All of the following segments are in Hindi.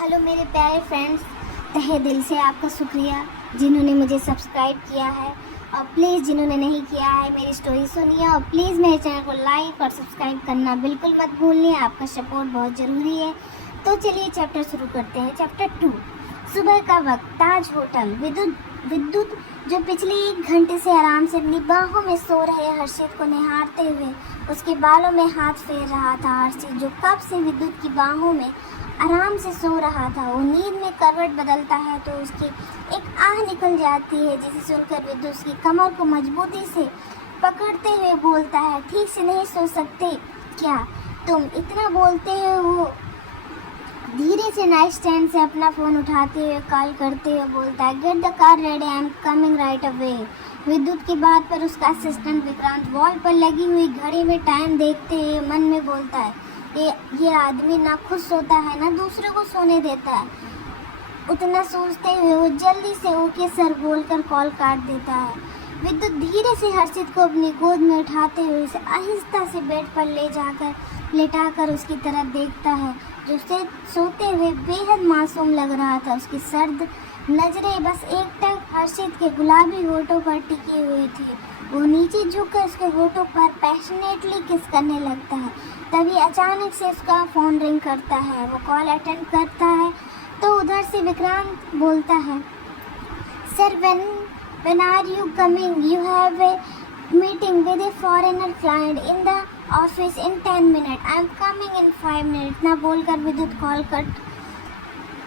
हेलो मेरे प्यारे फ्रेंड्स, तहे दिल से आपका शुक्रिया जिन्होंने मुझे सब्सक्राइब किया है। और प्लीज़ जिन्होंने नहीं किया है मेरी स्टोरी सुनिए और प्लीज़ मेरे चैनल को लाइक और सब्सक्राइब करना बिल्कुल मत भूलिए। आपका सपोर्ट बहुत ज़रूरी है। तो चलिए चैप्टर शुरू करते हैं। चैप्टर 2। सुबह का वक्त, ताज होटल। विद्युत जो पिछले 1 घंटे से आराम से अपनी बाहों में सो रहे हर्षित को निहारते हुए उसके बालों में हाथ फेर रहा था। हर्षित जो कब से विद्युत की बाहों में आराम से सो रहा था, वो नींद में करवट बदलता है तो उसकी एक आह निकल जाती है, जिसे सुनकर विद्युत उसकी कमर को मजबूती से पकड़ते हुए बोलता है, ठीक से नहीं सो सकते क्या तुम? इतना बोलते हो वो धीरे से नाइट स्टैंड से अपना फ़ोन उठाते हुए कॉल करते हुए बोलता है, get the car ready, I am coming right away. विद्युत की बात पर उसका असिस्टेंट विक्रांत वॉल पर लगी हुई घड़ी में टाइम देखते हुए मन में बोलता है, ये आदमी ना खुद सोता है ना दूसरे को सोने देता है। उतना सोचते हुए वो जल्दी से ओके सर बोलकर कॉल काट देता है। विद्युत धीरे से हर्षित को अपनी गोद में उठाते हुए उसे आहिस्ता से बेड पर ले जाकर लेटाकर उसकी तरफ देखता है, जो उसे सोते हुए बेहद मासूम लग रहा था। उसकी सर्द नजरें बस एकटक हर्षित के गुलाबी होठों पर टिकी हुई थी। वो नीचे झुककर उसके होठों पर पैशनेटली किस करने लगता है। तभी अचानक से उसका फ़ोन रिंग करता है। वो कॉल अटेंड करता है तो उधर से विक्रांत बोलता है, sir when are you coming? You have a meeting with a foreigner client in the office in 10 minutes. I am coming in 5 minutes. ना बोलकर विद्युत कॉल कट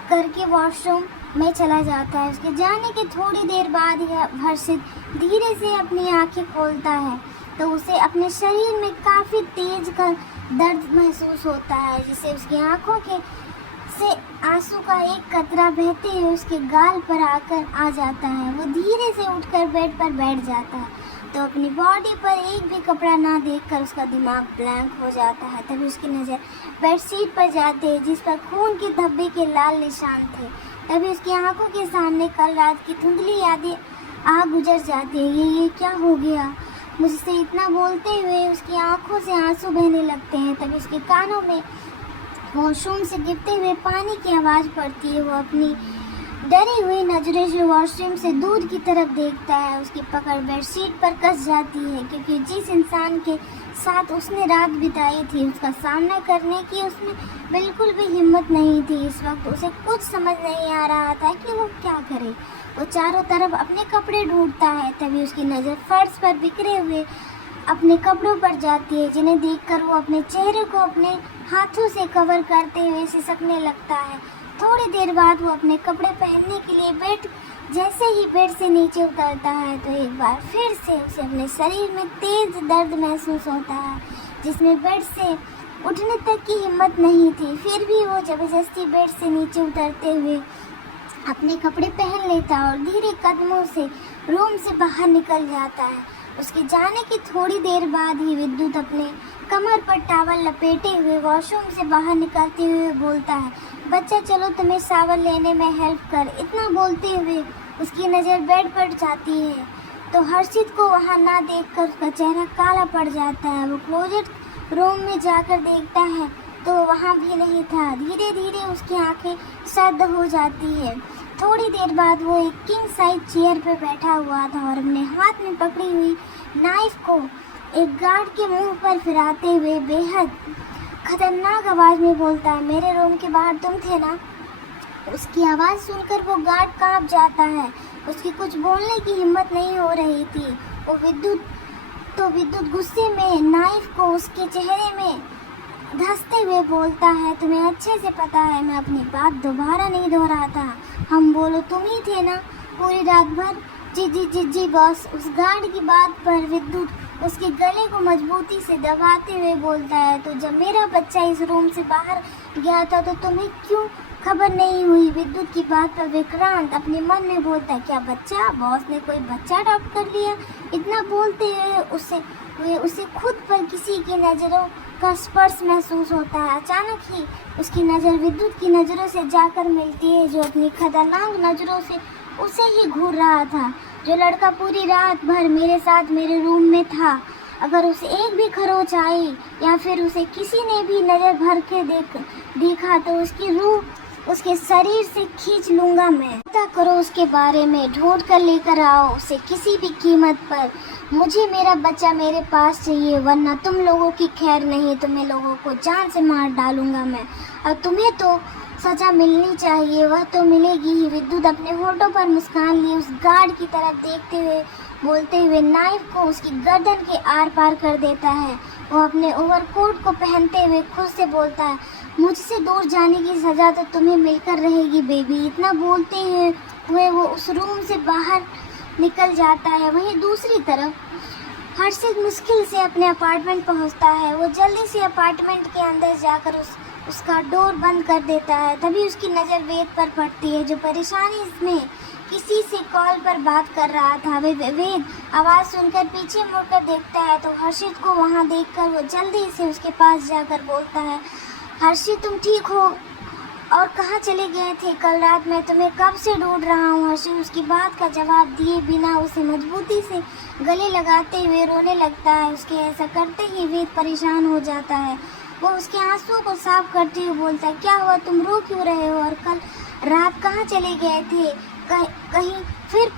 करके वॉशरूम में चला जाता है। उसके जाने के थोड़ी देर बाद ही हर्षित धीरे से अपनी आंखें खोलता है तो उसे अपने शरीर में काफ़ी तेज का दर्द महसूस होता है, जिससे उसकी आंखों के से आंसू का एक कतरा बहते हुए उसके गाल पर आकर आ जाता है। वो धीरे से उठकर बेड पर बैठ जाता है तो अपनी बॉडी पर एक भी कपड़ा ना देखकर उसका दिमाग ब्लैंक हो जाता है। तभी उसकी नज़र बेडशीट पर जाती है जिस पर खून के धब्बे के लाल निशान थे। तभी उसकी आंखों के सामने कल रात की धुंधली यादें आ गुजर जाती है। ये क्या हो गया मुझसे? इतना बोलते हुए उसकी आंखों से आंसू बहने लगते हैं। तभी उसके कानों में वॉशरूम से गिरते हुए पानी की आवाज़ पड़ती है। वो अपनी डरी हुई नजरें से वॉशरूम से दूर की तरफ देखता है। उसकी पकड़ बेडशीट पर कस जाती है, क्योंकि जिस इंसान के साथ उसने रात बिताई थी उसका सामना करने की उसमें बिल्कुल भी हिम्मत नहीं थी। इस वक्त उसे कुछ समझ नहीं आ रहा था कि वो क्या करे। वो चारों तरफ अपने कपड़े ढूंढता है। तभी उसकी नज़र फर्श पर बिखरे हुए अपने कपड़ों पर जाती है, जिन्हें देखकर वो अपने चेहरे को अपने हाथों से कवर करते हुए सिसकने लगता है। थोड़ी देर बाद वो अपने कपड़े पहनने के लिए जैसे ही बेड से नीचे उतरता है तो एक बार फिर से उसे अपने शरीर में तेज दर्द महसूस होता है, जिसमें बेड से उठने तक की हिम्मत नहीं थी। फिर भी वो ज़बरदस्ती बेड से नीचे उतरते हुए अपने कपड़े पहन लेता है और धीरे कदमों से रूम से बाहर निकल जाता है। उसके जाने की थोड़ी देर बाद ही विद्युत अपने कमर पर टॉवल लपेटे हुए वॉशरूम से बाहर निकलते हुए बोलता है, बच्चा चलो तुम्हें शावर लेने में हेल्प कर। इतना बोलते हुए उसकी नज़र बेड पर जाती है तो हर्षित को वहां ना देखकर उसका चेहरा काला पड़ जाता है। वो क्लोजेट रूम में जाकर देखता है तो वहां भी नहीं था। धीरे धीरे उसकी आंखें सर्द हो जाती है। थोड़ी देर बाद वो एक किंग साइज चेयर पर बैठा हुआ था और अपने हाथ में पकड़ी हुई नाइफ को एक गार्ड के मुंह पर फिराते हुए बेहद खतरनाक आवाज़ में बोलता है, मेरे रूम के बाहर तुम थे ना? उसकी आवाज़ सुनकर वो गार्ड कांप जाता है। उसकी कुछ बोलने की हिम्मत नहीं हो रही थी। वो विद्युत गुस्से में नाइफ को उसके चेहरे में धंसते हुए बोलता है, तुम्हें अच्छे से पता है मैं अपनी बात दोबारा नहीं दोहराता। हम बोलो तुम ही थे ना पूरी रात भर? जी जी जी जी बॉस। उस गार्ड की बात पर विद्युत उसके गले को मजबूती से दबाते हुए बोलता है, तो जब मेरा बच्चा इस रूम से बाहर गया था तो तुम्हें क्यों खबर नहीं हुई? विद्युत की बात पर विक्रांत अपने मन में बोलता है, क्या बच्चा? बॉस ने कोई बच्चा अडॉप्ट कर लिया? इतना बोलते हुए उसे खुद पर किसी की नज़रों का स्पर्श महसूस होता है। अचानक ही उसकी नज़र विद्युत की नज़रों से जाकर मिलती है, जो अपनी खतरनाक नज़रों से उसे ही घूर रहा था। जो लड़का पूरी रात भर मेरे साथ मेरे रूम में था, अगर उसे एक भी खरोच आई या फिर उसे किसी ने भी नज़र भर के देखा तो उसकी रूह उसके शरीर से खींच लूंगा मैं। पता करो उसके बारे में, ढूंढ कर लेकर आओ उसे किसी भी कीमत पर। मुझे मेरा बच्चा मेरे पास चाहिए, वरना तुम लोगों की खैर नहीं, तुम्हें लोगों को जान से मार डालूंगा मैं। और तुम्हें तो सजा मिलनी चाहिए, वह तो मिलेगी ही। विद्युत अपने होठों पर मुस्कान लिए उस गार्ड की तरफ देखते हुए बोलते हुए नाइफ को उसकी गर्दन के आर पार कर देता है। वो अपने ओवरकोट को पहनते हुए खुद से बोलता है, मुझसे दूर जाने की सज़ा तो तुम्हें मिलकर रहेगी बेबी। इतना बोलते हुए वो उस रूम से बाहर निकल जाता है। वहीं दूसरी तरफ हर्षित मुश्किल से अपने अपार्टमेंट पहुंचता है। वो जल्दी से अपार्टमेंट के अंदर जाकर उसका डोर बंद कर देता है। तभी उसकी नज़र वेद पर पड़ती है, जो परेशानी में किसी से कॉल पर बात कर रहा था। वेद आवाज़ सुनकर पीछे मुड़कर देखता है तो हर्षित को वहां देखकर वो जल्दी से उसके पास जाकर बोलता है, हर्षित तुम ठीक हो? और कहाँ चले गए थे कल रात? मैं तुम्हें कब से ढूंढ रहा हूँ। हर्षित उसकी बात का जवाब दिए बिना उसे मजबूती से गले लगाते हुए रोने लगता है। उसके ऐसा करते ही वेद परेशान हो जाता है। वो उसके आंसुओं को साफ करते हुए बोलता है, क्या हुआ, तुम रो क्यों रहे हो? और कल रात कहाँ चले गए थे? कहीं फिर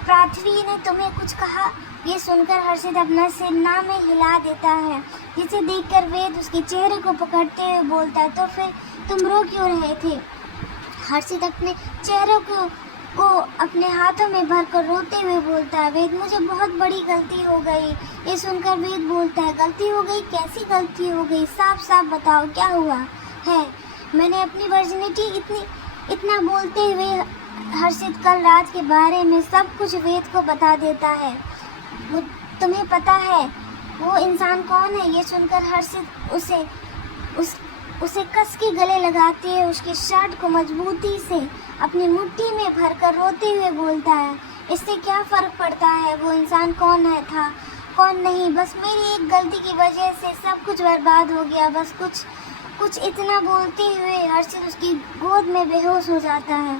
पृथ्वी ने तुम्हें कुछ कहा? ये सुनकर हर्षित अपना सिर ना में हिला देता है, जिसे देखकर वेद उसके चेहरे को पकड़ते हुए बोलता है, तो फिर तुम रो क्यों रहे थे? हर्षित अपने चेहरे को अपने हाथों में भरकर रोते हुए बोलता है, वेद मुझे बहुत बड़ी गलती हो गई। ये सुनकर वेद बोलता है, गलती हो गई? कैसी गलती हो गई? साफ साफ बताओ क्या हुआ है। मैंने अपनी वर्जिनिटी इतना बोलते हुए हर्षित कल रात के बारे में सब कुछ वेद को बता देता है। तुम्हें पता है वो इंसान कौन है? ये सुनकर हर्षित उसे कस के गले लगाते हुए उसके शर्ट को मजबूती से अपनी मुट्ठी में भरकर रोते हुए बोलता है, इससे क्या फ़र्क पड़ता है वो इंसान कौन है था कौन नहीं, बस मेरी एक गलती की वजह से सब कुछ बर्बाद हो गया। बस कुछ इतना बोलते हुए हर्षित उसकी गोद में बेहोश हो जाता है।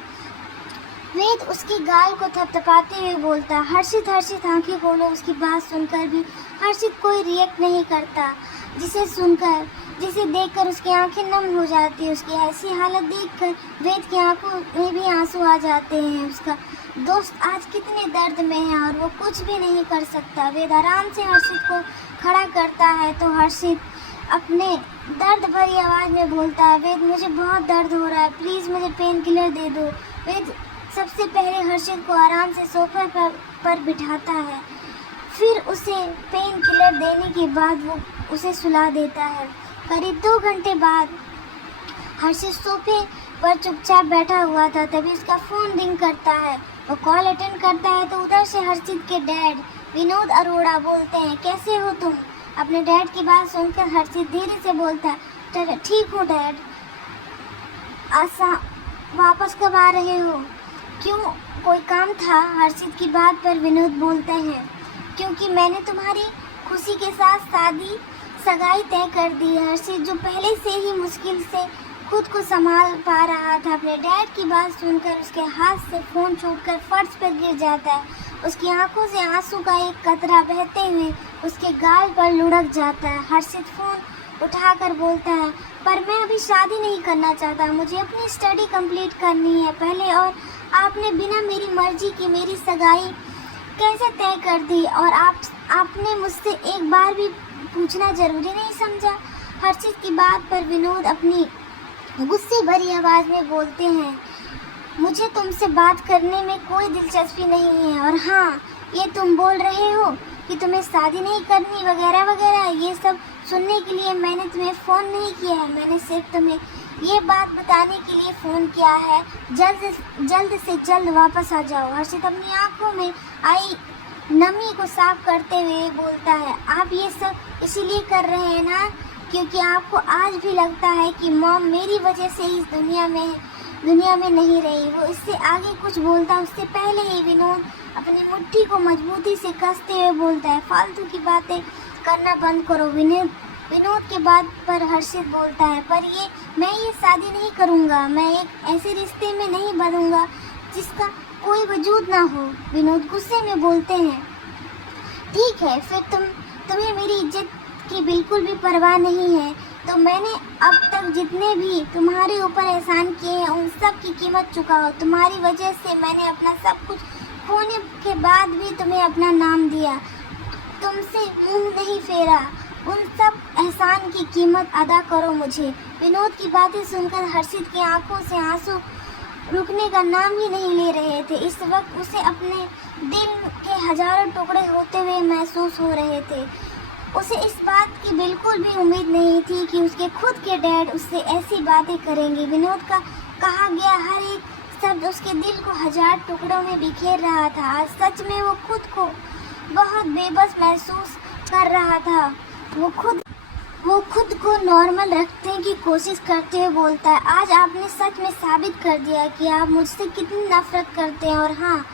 वेद उसकी गाल को थपथपाते हुए बोलता है, हर्षित आंखें खोलो। उसकी बात सुनकर भी हर्षित कोई रिएक्ट नहीं करता, जिसे देखकर उसकी आंखें नम हो जाती है। उसकी ऐसी हालत देखकर वेद की आंखों में भी आंसू आ जाते हैं। उसका दोस्त आज कितने दर्द में है और वो कुछ भी नहीं कर सकता। वेद आराम से हर्षित को खड़ा करता है तो हर्षित अपने दर्द भरी आवाज़ में बोलता है, वेद मुझे बहुत दर्द हो रहा है, प्लीज़ मुझे पेन किलर दे दो। वेद सबसे पहले हर्षित को आराम से सोफे पर बिठाता है, फिर उसे पेन किलर देने के बाद वो उसे सुला देता है। करीब 2 घंटे बाद हर्षित सोफे पर चुपचाप बैठा हुआ था, तभी उसका फ़ोन रिंग करता है। वो कॉल अटेंड करता है तो उधर से हर्षित के डैड विनोद अरोड़ा बोलते हैं, कैसे हो तुम? अपने डैड की बात सुनकर हर्षित धीरे से बोलता है, ठीक हूँ डैड। वापस कब आ रहे हो? क्यों, कोई काम था? हर्षित की बात पर विनोद बोलते हैं, क्योंकि मैंने तुम्हारी खुशी के साथ सगाई तय कर दी है। हर्षित जो पहले से ही मुश्किल से खुद को संभाल पा रहा था, अपने डैड की बात सुनकर उसके हाथ से फ़ोन छूटकर फर्श पर गिर जाता है। उसकी आंखों से आंसू का एक कतरा बहते हुए उसके गाल पर लुढ़क जाता है। हर्षित फ़ोन उठाकर बोलता है, पर मैं अभी शादी नहीं करना चाहता, मुझे अपनी स्टडी कंप्लीट करनी है पहले, और आपने बिना मेरी मर्जी की मेरी सगाई कैसे तय कर दी? और आपने मुझसे एक बार भी पूछना ज़रूरी नहीं समझा? हर्षित की बात पर विनोद अपनी गुस्से भरी आवाज़ में बोलते हैं, मुझे तुमसे बात करने में कोई दिलचस्पी नहीं है, और हाँ, ये तुम बोल रहे हो कि तुम्हें शादी नहीं करनी वगैरह वगैरह, ये सब सुनने के लिए मैंने तुम्हें फ़ोन नहीं किया है। मैंने सिर्फ तुम्हें ये बात बताने के लिए फ़ोन किया है, जल्द से जल्द वापस आ जाओ। हर्षित अपनी आंखों में आई नमी को साफ करते हुए बोलता है, आप ये सब इसीलिए कर रहे हैं ना क्योंकि आपको आज भी लगता है कि मॉम मेरी वजह से इस दुनिया में नहीं रही। वो इससे आगे कुछ बोलता है उससे पहले ही विनोद अपनी मुट्ठी को मजबूती से कसते हुए बोलता है, फालतू की बातें करना बंद करो। विनोद के बात पर हर्षित बोलता है, पर मैं ये शादी नहीं करूँगा, मैं एक ऐसे रिश्ते में नहीं बंधूंगा जिसका कोई वजूद ना हो। विनोद गुस्से में बोलते हैं, ठीक है, फिर तुम्हें मेरी इज्जत की बिल्कुल भी परवाह नहीं है तो मैंने अब तक जितने भी तुम्हारे ऊपर एहसान किए हैं उन सब की कीमत चुकाओ। तुम्हारी वजह से मैंने अपना सब कुछ खोने के बाद भी तुम्हें अपना नाम दिया, तुमसे मुंह नहीं फेरा। उन सब एहसान की कीमत अदा करो मुझे। विनोद की बातें सुनकर हर्षित की आंखों से आंसू रुकने का नाम ही नहीं ले रहे थे। इस वक्त उसे अपने दिल के हजारों टुकड़े होते हुए महसूस हो रहे थे। उसे इस बात की बिल्कुल भी उम्मीद नहीं थी कि उसके खुद के डैड उससे ऐसी बातें करेंगे। विनोद का कहा गया हर एक शब्द उसके दिल को हजार टुकड़ों में बिखेर रहा था। आज सच में वो खुद को बहुत बेबस महसूस कर रहा था। वो खुद को नॉर्मल रखने की कोशिश करते हुए बोलता है, आज आपने सच में साबित कर दिया कि आप मुझसे कितनी नफरत करते हैं। और हाँ,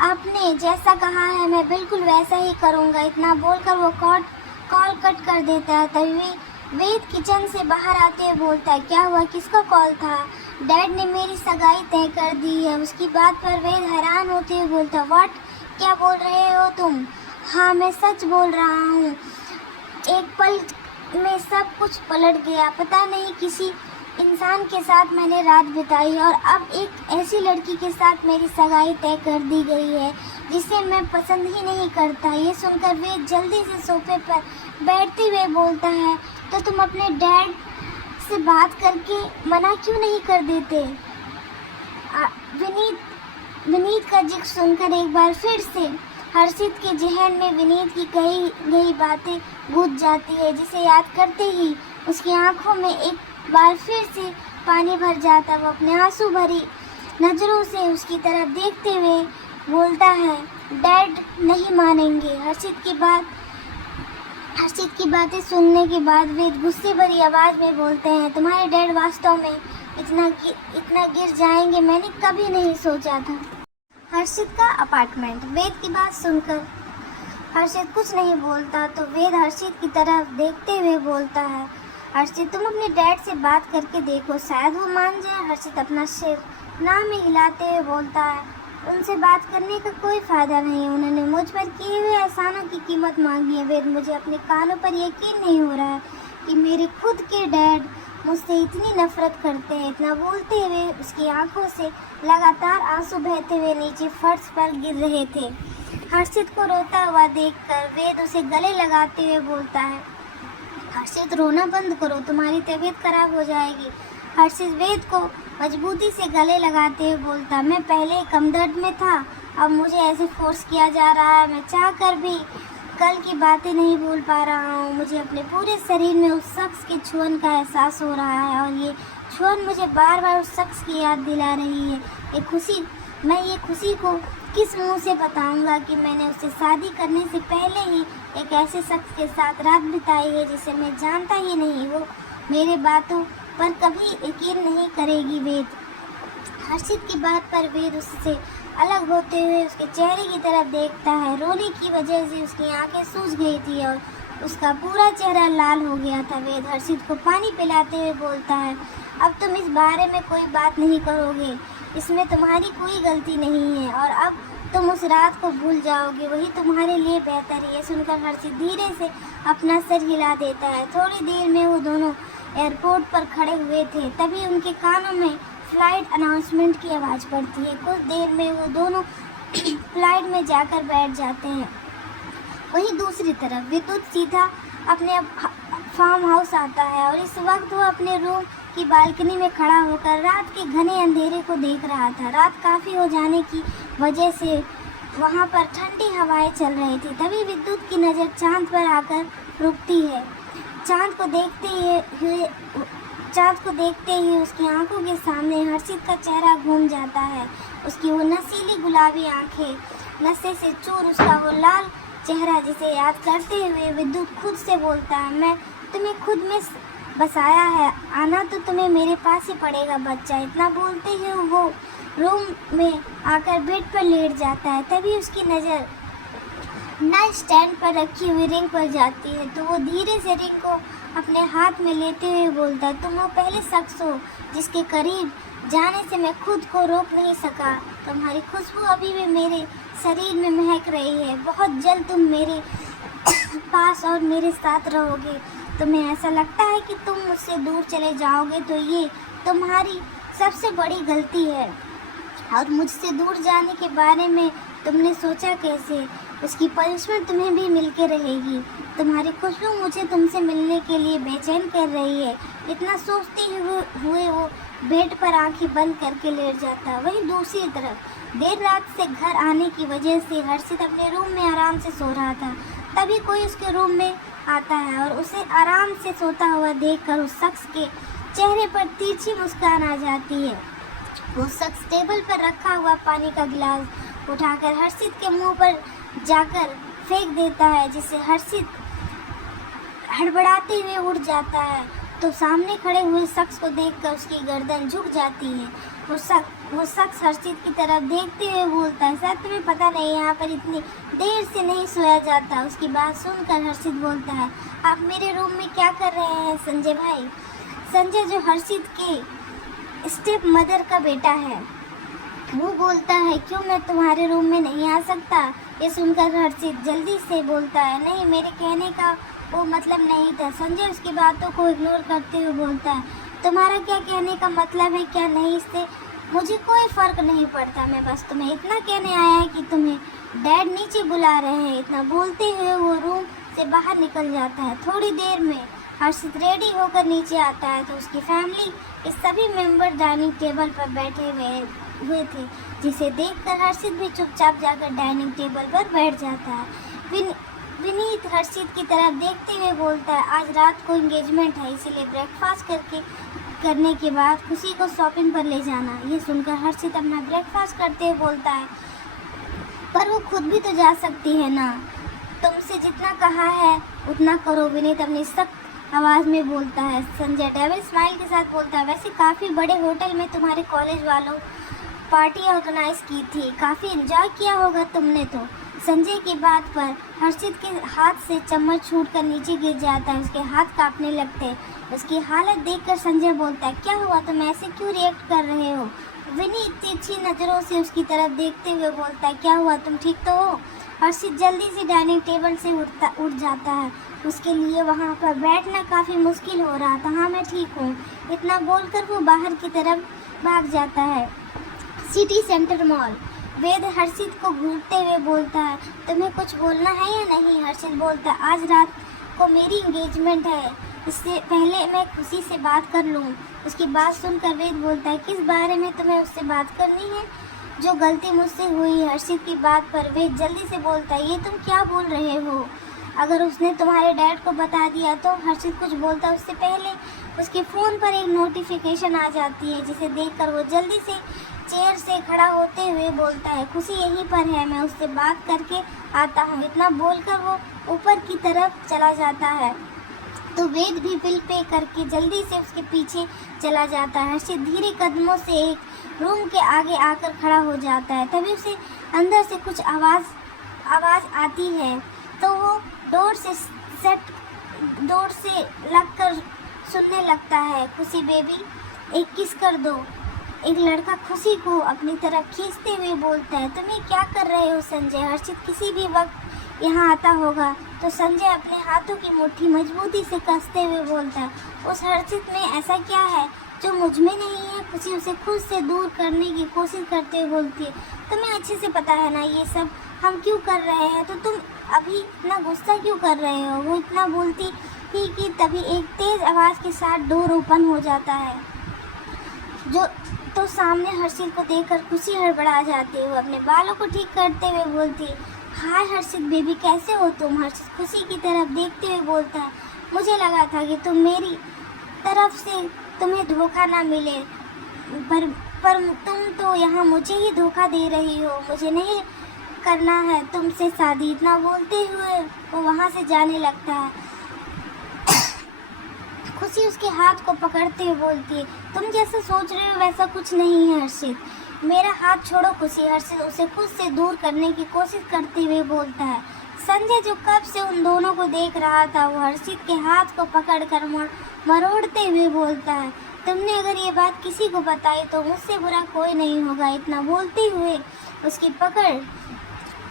आपने जैसा कहा है मैं बिल्कुल वैसा ही करूँगा। इतना बोलकर वो कॉल कट कर देता है। तभी वेद किचन से बाहर आते हुए बोलता है, क्या हुआ, किसका कॉल था? डैड ने मेरी सगाई तय कर दी है। उसकी बात पर वेद हैरान होते हुए बोलता, व्हाट, क्या बोल रहे हो तुम? हाँ, मैं सच बोल रहा हूँ। एक पल में सब कुछ पलट गया। पता नहीं किसी इंसान के साथ मैंने रात बिताई और अब एक ऐसी लड़की के साथ मेरी सगाई तय कर दी गई है जिसे मैं पसंद ही नहीं करता। ये सुनकर वे जल्दी से सोफे पर बैठते हुए बोलता है, तो तुम अपने डैड से बात करके मना क्यों नहीं कर देते? विनीत का जिक्र सुनकर एक बार फिर से हर्षित के जहन में विनीत की कही गई बातें गूंज जाती है, जिसे याद करते ही उसकी आंखों में एक बार फिर से पानी भर जाता। वो अपने आंसू भरी नज़रों से उसकी तरफ देखते हुए बोलता है, डैड नहीं मानेंगे। हर्षित की बातें सुनने के बाद वे गुस्से भरी आवाज़ में बोलते हैं, तुम्हारे डैड वास्तव में इतना गिर जाएंगे मैंने कभी नहीं सोचा था। हर्षित का अपार्टमेंट। वेद की बात सुनकर हर्षित कुछ नहीं बोलता तो वेद हर्षित की तरफ देखते हुए बोलता है, हर्षित तुम अपने डैड से बात करके देखो, शायद वो मान जाए। हर्षित अपना सिर ना में हिलाते हुए बोलता है, उनसे बात करने का कोई फ़ायदा नहीं, उन्होंने मुझ पर किए हुए एहसानों की कीमत मांगी है। वेद, मुझे अपने कानों पर यकीन नहीं हो रहा है कि मेरे खुद के डैड मुझसे इतनी नफरत करते हैं। इतना बोलते हुए उसकी आंखों से लगातार आंसू बहते हुए नीचे फर्श पर गिर रहे थे। हर्षित को रोता हुआ देखकर वेद उसे गले लगाते हुए बोलता है, हर्षित रोना बंद करो, तुम्हारी तबीयत खराब हो जाएगी। हर्षित वेद को मजबूती से गले लगाते हुए बोलता, मैं पहले कम दर्द में था, अब मुझे ऐसे फोर्स किया जा रहा है, मैं चाह कर भी कल की बातें नहीं भूल पा रहा हूँ। मुझे अपने पूरे शरीर में उस शख्स के छुअन का एहसास हो रहा है और ये छुअन मुझे बार बार उस शख्स की याद दिला रही है। मैं ये खुशी को किस मुंह से बताऊंगा कि मैंने उससे शादी करने से पहले ही एक ऐसे शख्स के साथ रात बिताई है जिसे मैं जानता ही नहीं। वो मेरे बातों पर कभी यकीन नहीं करेगी। वेद हर्षित की बात पर वेद उससे अलग होते हुए उसके चेहरे की तरफ देखता है। रोने की वजह से उसकी आंखें सूज गई थी और उसका पूरा चेहरा लाल हो गया था। वेद हर्षित को पानी पिलाते हुए बोलता है, अब तुम इस बारे में कोई बात नहीं करोगे, इसमें तुम्हारी कोई गलती नहीं है और अब तुम उस रात को भूल जाओगे, वही तुम्हारे लिए बेहतर है। ये सुनकर हर्षित धीरे से अपना सिर हिला देता है। थोड़ी देर में वो दोनों एयरपोर्ट पर खड़े हुए थे, तभी उनके कानों में फ्लाइट अनाउंसमेंट की आवाज़ पड़ती है। कुछ देर में वो दोनों फ्लाइट में जाकर बैठ जाते हैं। वहीं दूसरी तरफ विद्युत सीधा अपने फार्म हाउस आता है और इस वक्त वो अपने रूम की बालकनी में खड़ा होकर रात के घने अंधेरे को देख रहा था। रात काफ़ी हो जाने की वजह से वहाँ पर ठंडी हवाएं चल रही थी। तभी विद्युत की नज़र चांद पर आकर रुकती है। चांद को देखते ही उसकी आंखों के सामने हर्षित का चेहरा घूम जाता है। उसकी वो नसीली गुलाबी आंखें, नशे से चूर उसका वो लाल चेहरा, जिसे याद करते हुए विद्युत खुद से बोलता है, मैं तुम्हें खुद में बसाया है, आना तो तुम्हें मेरे पास ही पड़ेगा बच्चा। इतना बोलते ही वो रूम में आकर बेड पर लेट जाता है। तभी उसकी नज़र नाइट स्टैंड पर रखी हुई रिंग पर जाती है तो वो धीरे से रिंग को अपने हाथ में लेते हुए बोलता है, तुम वो पहले शख्स हो जिसके करीब जाने से मैं खुद को रोक नहीं सका। तुम्हारी खुशबू अभी भी मेरे शरीर में महक रही है। बहुत जल्द तुम मेरे पास और मेरे साथ रहोगे। तुम्हें ऐसा लगता है कि तुम मुझसे दूर चले जाओगे तो ये तुम्हारी सबसे बड़ी गलती है। और मुझसे दूर जाने के बारे में तुमने सोचा कैसे? उसकी पनिशमेंट तुम्हें भी मिलके रहेगी। तुम्हारी खुशबू मुझे तुमसे मिलने के लिए बेचैन कर रही है। इतना सोचते हुए वो बेड पर आंखें बंद करके लेट जाता। वहीं दूसरी तरफ देर रात से घर आने की वजह से हर्षित अपने रूम में आराम से सो रहा था। तभी कोई उसके रूम में आता है और उसे आराम से सोता हुआ देखकर उस शख्स के चेहरे पर तिरछी मुस्कान आ जाती है। वो शख्स टेबल पर रखा हुआ पानी का गिलास उठाकर हर्षित के मुंह पर जाकर फेंक देता है, जिससे हर्षित हड़बड़ाते हुए उठ जाता है। तो सामने खड़े हुए शख्स को देखकर उसकी गर्दन झुक जाती है। वो शख्स हर्षित की तरफ देखते हुए बोलता है, शायद तुम्हें पता नहीं यहाँ पर इतनी देर से नहीं सोया जाता। उसकी बात सुनकर हर्षित बोलता है, आप मेरे रूम में क्या कर रहे हैं संजय भाई? संजय जो हर्षित के स्टेप मदर का बेटा है, वो बोलता है, क्यों मैं तुम्हारे रूम में नहीं आ सकता? ये सुनकर हर्षित जल्दी से बोलता है, नहीं, मेरे कहने का वो मतलब नहीं था। संजय उसकी बातों को इग्नोर करते हुए बोलता है, तुम्हारा क्या कहने का मतलब है क्या नहीं, इससे मुझे कोई फ़र्क नहीं पड़ता। मैं बस तुम्हें इतना कहने आया है कि तुम्हें डैड नीचे बुला रहे हैं। इतना बोलते हुए वो रूम से बाहर निकल जाता है। थोड़ी देर में हर्षित रेडी होकर नीचे आता है तो उसकी फैमिली के सभी मेंबर डाइनिंग टेबल पर बैठे हुए थे, जिसे देखकर हर्षित भी चुपचाप जाकर डाइनिंग टेबल पर बैठ जाता है। विनीत हर्षित की तरफ देखते हुए बोलता है, आज रात को एंगेजमेंट है, इसीलिए ब्रेकफास्ट करने के बाद खुशी को शॉपिंग पर ले जाना। ये सुनकर हर्षित अपना ब्रेकफास्ट करते हुए बोलता है, पर वो खुद भी तो जा सकती है ना, तुमसे जितना कहा है उतना करो। विनीत अपनी सख्त आवाज़ में बोलता है। संजय डेविल स्माइल के साथ बोलता है, वैसे काफ़ी बड़े होटल में तुम्हारे कॉलेज वालों पार्टी ऑर्गेनाइज की थी, काफ़ी एंजॉय किया होगा तुमने तो। संजय की बात पर हर्षित के हाथ से चम्मच छूटकर नीचे गिर जाता है। उसके हाथ कांपने लगते हैं। उसकी हालत देखकर संजय बोलता है, क्या हुआ, तुम ऐसे क्यों रिएक्ट कर रहे हो? विनीत तिरछी नज़रों से उसकी तरफ देखते हुए बोलता है, क्या हुआ, तुम ठीक तो हो? हर्षित जल्दी से डाइनिंग टेबल से उठ जाता है। उसके लिए वहाँ पर बैठना काफ़ी मुश्किल हो रहा था। हाँ, मैं ठीक हूँ, इतना बोलकर वो बाहर की तरफ भाग जाता है। City centre mall. Ved Harshit को घूरते हुए बोलता है, तुम्हें कुछ बोलना है या नहीं? हर्षित बोलता है, आज रात को मेरी एंगेजमेंट है, इससे पहले मैं खुशी से बात कर लूँ। उसकी बात सुनकर वेद बोलता है, किस बारे में तुम्हें उससे बात करनी है? जो गलती मुझसे हुई। हर्षित की बात पर वेद जल्दी से बोलता है, ये तुम क्या बोल रहे हो? अगर उसने तुम्हारे डैड को बता दिया तो? हर्षित कुछ बोलता उससे पहले उसके फ़ोन पर एक नोटिफिकेशन आ जाती है, जिसे देखकर वो जल्दी से चेयर से खड़ा होते हुए बोलता है, खुशी यहीं पर है, मैं उससे बात करके आता हूँ। इतना बोलकर वो ऊपर की तरफ चला जाता है तो वेद भी बिल पे करके जल्दी से उसके पीछे चला जाता है। हर्षित धीरे कदमों से एक रूम के आगे आकर खड़ा हो जाता है। तभी उसे अंदर से कुछ आवाज़ आती है तो वो डोर से लगकर सुनने लगता है, खुशी बेबी, एक किस कर दो। एक लड़का खुशी को अपनी तरफ खींचते हुए बोलता है, तुम ये क्या कर रहे हो संजय? हर्षित किसी भी वक्त यहाँ आता होगा तो संजय अपने हाथों की मुट्ठी मजबूती से कसते हुए बोलता है, उस हर्षित में ऐसा क्या है जो मुझ में नहीं है? खुशी उसे खुद से दूर करने की कोशिश करते हुए बोलती है, तुम्हें अच्छे से पता है ना ये सब हम क्यों कर रहे हैं, तो तुम अभी इतना गुस्सा क्यों कर रहे हो? वो इतना बोलती ही कि तभी एक तेज़ आवाज़ के साथ डोर ओपन हो जाता है। तो सामने हर्षित को देखकर खुशी हड़बड़ा जाती है। वो अपने बालों को ठीक करते हुए बोलती है, हाय हर्षित बेबी, कैसे हो तुम? हर्षित खुशी की तरफ देखते हुए बोलता है, मुझे लगा था कि मेरी तरफ से तुम्हें धोखा ना मिले, पर तुम तो यहाँ मुझे ही धोखा दे रही हो। मुझे नहीं करना है तुमसे शादी। इतना बोलते हुए वो वहाँ से जाने लगता है। खुशी उसके हाथ को पकड़ते हुए बोलती है, तुम जैसा सोच रहे हो वैसा कुछ नहीं है हर्षित, मेरा हाथ छोड़ो। खुशी हर्षित उसे खुद से दूर करने की कोशिश करते हुए बोलता है। संजय जो कब से उन दोनों को देख रहा था, वो हर्षित के हाथ को पकड़कर मरोड़ते हुए बोलता है, तुमने अगर ये बात किसी को बताई तो मुझसे बुरा कोई नहीं होगा। इतना बोलते हुए उसकी पकड़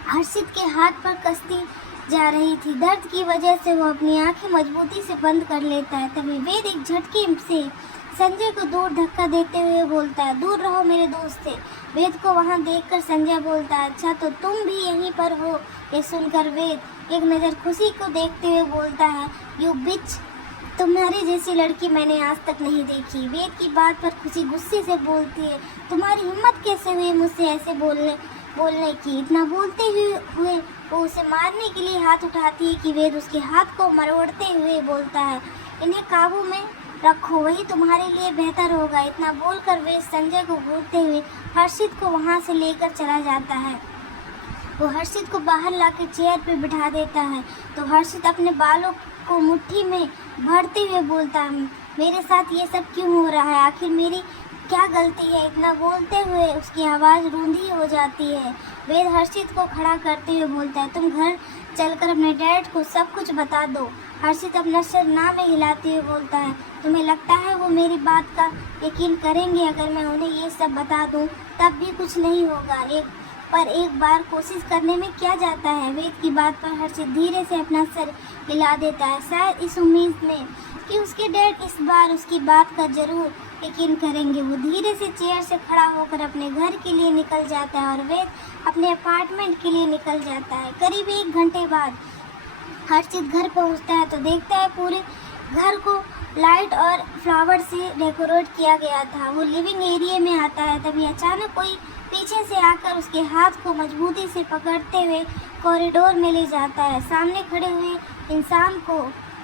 हर्षित के हाथ पर कसती जा रही थी। दर्द की वजह से वो अपनी आंखें मजबूती से बंद कर लेता है। तभी वेद एक झटके से संजय को दूर धक्का देते हुए बोलता है, दूर रहो मेरे दोस्त से। वेद को वहां देखकर संजय बोलता है, अच्छा तो तुम भी यहीं पर हो। ये सुनकर वेद एक नज़र खुशी को देखते हुए बोलता है, यू बिच, तुम्हारी जैसी लड़की मैंने आज तक नहीं देखी। वेद की बात पर खुशी गुस्से से बोलती है, तुम्हारी हिम्मत कैसे हुई मुझसे ऐसे बोलने की। इतना बोलते हुए वो उसे मारने के लिए हाथ उठाती है कि वेद उसके हाथ को मरोड़ते हुए बोलता है, इन्हें काबू में रखो, वही तुम्हारे लिए बेहतर होगा। इतना बोलकर वेद संजय को घूरते हुए हर्षित को वहां से लेकर चला जाता है। वो हर्षित को बाहर लाकर चेयर पर बिठा देता है तो हर्षित अपने बालों को मुट्ठी में भरते हुए बोलता है, मेरे साथ ये सब क्यों हो रहा है, आखिर मेरी क्या गलती है। इतना बोलते हुए उसकी आवाज़ रूंधी हो जाती है। वेद हर्षित को खड़ा करते हुए बोलता है, तुम घर चलकर अपने डैड को सब कुछ बता दो। हर्षित अपना सिर ना में हिलाते हुए बोलता है, तुम्हें लगता है वो मेरी बात का यकीन करेंगे? अगर मैं उन्हें ये सब बता दूं तब भी कुछ नहीं होगा। एक बार कोशिश करने में क्या जाता है। वेद की बात पर हर्षित धीरे से अपना सर हिला देता है, शायद इस उम्मीद में कि उसके डैड इस बार उसकी बात का जरूर यकीन करेंगे। वो धीरे से चेयर से खड़ा होकर अपने घर के लिए निकल जाता है और वेद अपने अपार्टमेंट के लिए निकल जाता है। करीब 1 घंटे बाद हर्षित घर पहुंचता है तो देखता है पूरे घर को लाइट और फ्लावर से डेकोरेट किया गया था। वो लिविंग एरिया में आता है, तभी अचानक कोई पीछे से आकर उसके हाथ को मजबूती से पकड़ते हुए कॉरिडोर में ले जाता है। सामने खड़े हुए इंसान को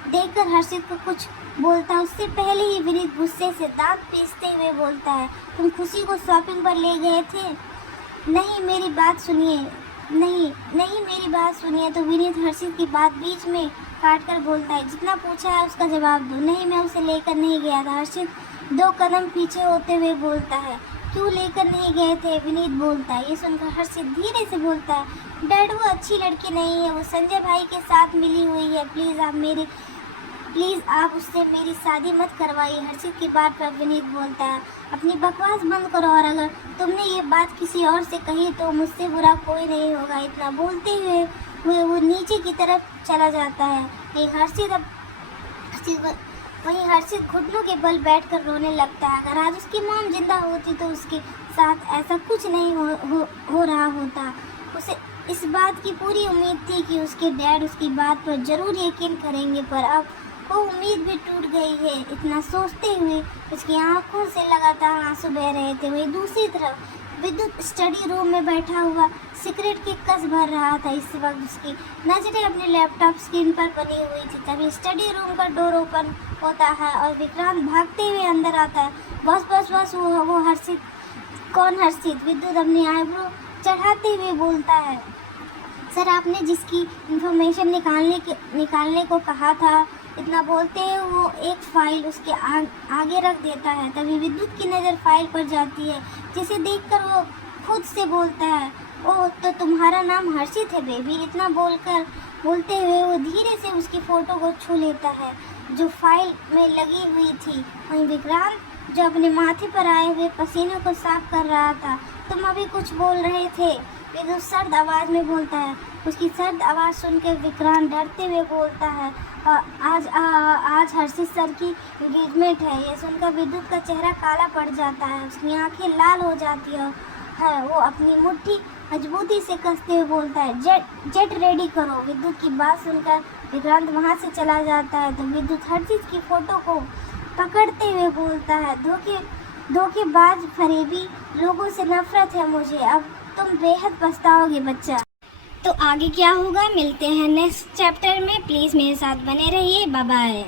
देखकर हर्षित को कुछ बोलता है उससे पहले ही विनीत गुस्से से दांत पीसते हुए बोलता है, तुम खुशी को शॉपिंग पर ले गए थे? नहीं मेरी बात सुनिए, नहीं मेरी बात सुनिए। तो विनीत हर्षित की बात बीच में काट कर बोलता है, जितना पूछा है उसका जवाब दो। नहीं, मैं उसे लेकर नहीं गया था। हर्षित 2 कदम पीछे होते हुए बोलता है, क्यों लेकर नहीं गए थे? विनीत बोलता है। ये सुनकर हर्षित धीरे से बोलता है, डैड वो अच्छी लड़की नहीं है, वो संजय भाई के साथ मिली हुई है। प्लीज़ आप उससे मेरी शादी मत करवाइए। हर्षित की बात पर विनीत बोलता है, अपनी बकवास बंद करो और अगर तुमने ये बात किसी और से कही तो मुझसे बुरा कोई नहीं होगा। इतना बोलते हुए वो नीचे की तरफ चला जाता है। वहीं हर्षित घुटनों के बल बैठकर रोने लगता है। अगर आज उसकी मॉम जिंदा होती तो उसके साथ ऐसा कुछ नहीं हो रहा होता। उसे इस बात की पूरी उम्मीद थी कि उसके डैड उसकी बात पर जरूर यकीन करेंगे, पर अब वो उम्मीद भी टूट गई है। इतना सोचते हुए उसकी आंखों से लगातार आंसू बह रहे थे। वहीं दूसरी तरफ विद्युत स्टडी रूम में बैठा हुआ सिगरेट की कस भर रहा था। इस वक्त उसकी नजरें अपने लैपटॉप स्क्रीन पर बनी हुई थी। तभी स्टडी रूम का डोर ओपन होता है और विक्रांत भागते हुए अंदर आता है। बस वो हर्षित। कौन हर्षित? विद्युत अपनी आईब्रो चढ़ाते हुए बोलता है, सर आपने जिसकी इंफॉर्मेशन निकालने को कहा था। इतना बोलते हुए वो एक फाइल उसके आगे रख देता है। तभी विद्युत की नज़र फाइल पर जाती है, जिसे देखकर वो खुद से बोलता है, ओह तो तुम्हारा नाम हर्षित है बेबी। इतना बोलते हुए वो धीरे से उसकी फ़ोटो को छू लेता है जो फाइल में लगी हुई थी। वहीं विक्रांत जो अपने माथे पर आए हुए पसीने को साफ कर रहा था, तुम अभी कुछ बोल रहे थे? विद्युत सर्द आवाज़ में बोलता है। उसकी सर्द आवाज़ सुनकर विक्रांत डरते हुए बोलता है, आज हर्षित सर की एंगेजमेंट है। यह सुनकर विद्युत का चेहरा काला पड़ जाता है, उसकी आंखें लाल हो जाती है। वो अपनी मुट्ठी मजबूती से कसते हुए बोलता है, जेट रेडी करो। विद्युत की बात सुनकर विक्रांत वहाँ से चला जाता है तो विद्युत हर्षित की फ़ोटो को पकड़ते हुए बोलता है, धोखेबाज फरेबी लोगों से नफरत है मुझे, अब तुम बेहद पछताओगे बच्चा। तो आगे क्या होगा मिलते हैं नेक्स्ट चैप्टर में। प्लीज़ मेरे साथ बने रहिए। Bye bye.